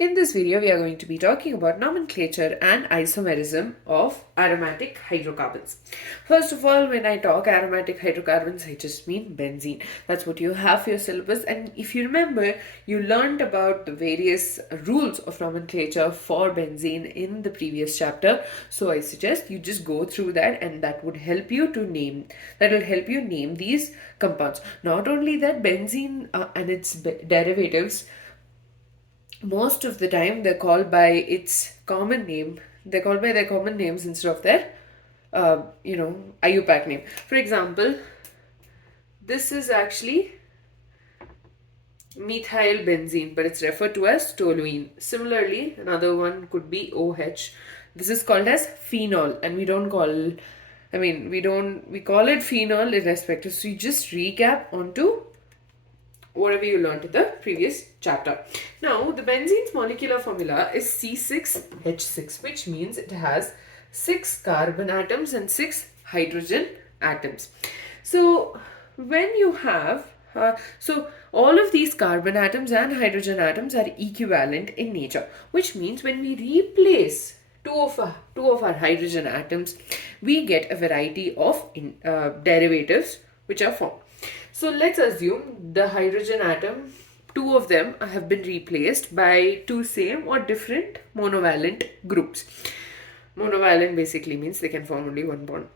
In this video, we are going to be talking about nomenclature and isomerism of aromatic hydrocarbons. First of all, when I talk aromatic hydrocarbons, I just mean benzene. That's what you have for your syllabus. And if you remember, you learned about the various rules of nomenclature for benzene in the previous chapter. So I suggest you just go through that, and that will help you name these compounds. Not only that, benzene and its derivatives, most of the time they're called by its common name. They're called by their common names instead of their IUPAC name. For example, this is actually methyl benzene, but it's referred to as toluene. Similarly, another one could be OH. This is called as phenol, and we call it phenol irrespective. So you just recap onto whatever you learned in the previous chapter. Now, the benzene's molecular formula is C6H6, which means it has 6 carbon atoms and 6 hydrogen atoms. So, when you have, all of these carbon atoms and hydrogen atoms are equivalent in nature, which means when we replace two of our hydrogen atoms, we get a variety of derivatives which are formed. So let's assume the hydrogen atom, two of them have been replaced by two same or different monovalent groups. Monovalent basically means they can form only one bond.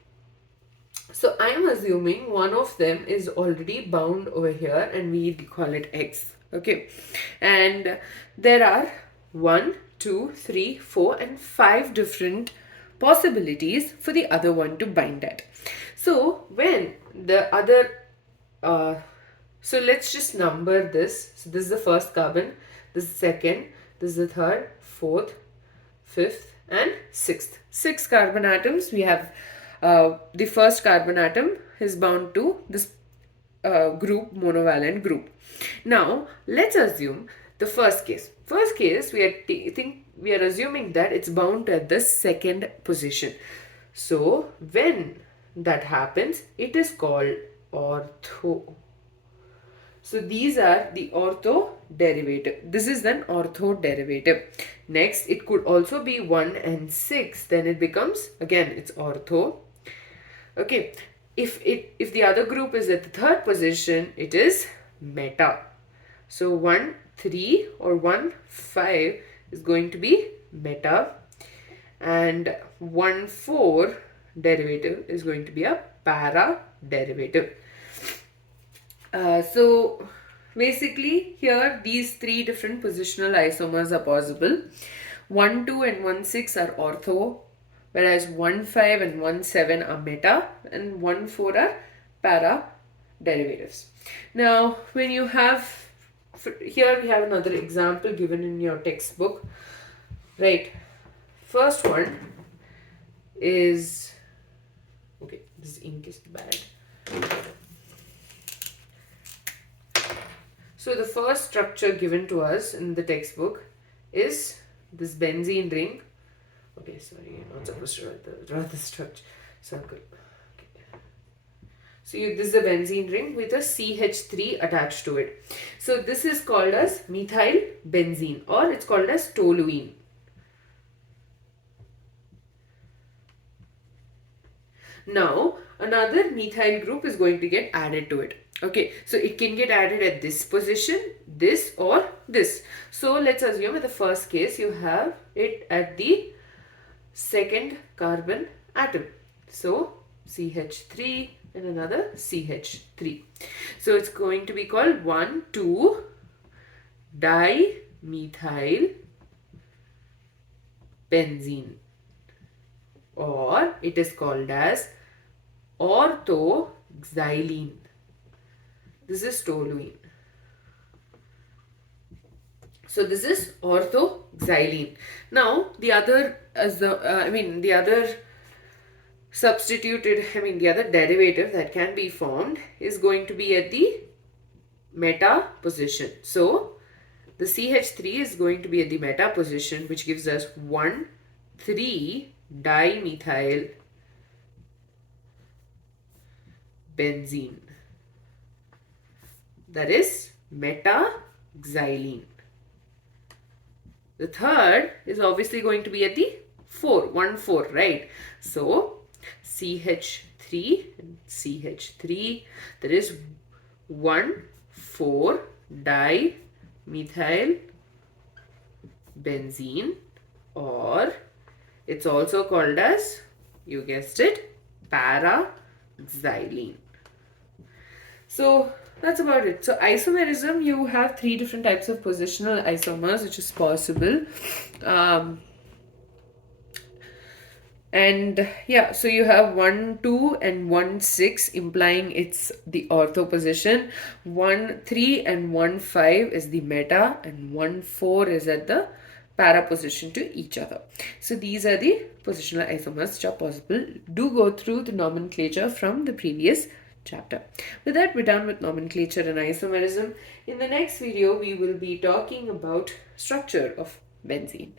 So I am assuming one of them is already bound over here and we call it X. Okay. And there are 1, 2, 3, 4 and 5 different possibilities for the other one to bind at. So when the other so let's just number this. So this is the first carbon, this is the second, this is the third, fourth, fifth and sixth. 6 carbon atoms. We have the first carbon atom is bound to this monovalent group. Now let's assume the first case. First case, we are assuming that it's bound at the second position. So when that happens, it is called ortho. So these are the ortho derivative. This is an ortho derivative. Next, it could also be 1 and 6. Then it becomes, again, it's ortho. Okay. If the other group is at the third position, it is meta. So 1, 3 or 1, 5 is going to be meta. And 1, 4 derivative is going to be a para derivative. So basically here these 3 different positional isomers are possible. 1, 2 and 1, 6 are ortho, whereas 1, 5 and 1, 7 are meta and 1, 4 are para derivatives. Now when you have, here we have another example given in your textbook, right? First one is, okay, this ink is bad. So the first structure given to us in the textbook is this benzene ring. Okay, sorry, I'm not supposed to draw the structure circle. Okay. So this is a benzene ring with a CH3 attached to it. So this is called as methyl benzene, or it's called as toluene. Now another methyl group is going to get added to it. Okay, so it can get added at this position, this or this. So let's assume in the first case you have it at the second carbon atom. So CH3 and another CH3. So it's going to be called 1,2-dimethyl benzene, or it is called as orthoxylene. This is toluene. So this is orthoxylene. Now the other derivative that can be formed is going to be at the meta position. So the CH3 is going to be at the meta position, which gives us 1,3-dimethyl benzene. That is metaxylene. The third is obviously going to be at the 4, 1, 4, right? So CH3 and CH3, there is 1, 4 dimethyl benzene, or it's also called as, you guessed it, para-xylene. So that's about it. So isomerism, you have 3 different types of positional isomers which is possible. And yeah, so you have 1, 2 and 1, 6 implying it's the ortho position. 1, 3 and 1, 5 is the meta, and 1, 4 is at the para position to each other. So these are the positional isomers which are possible. Do go through the nomenclature from the previous chapter. With that, we're done with nomenclature and isomerism. In the next video, we will be talking about structure of benzene.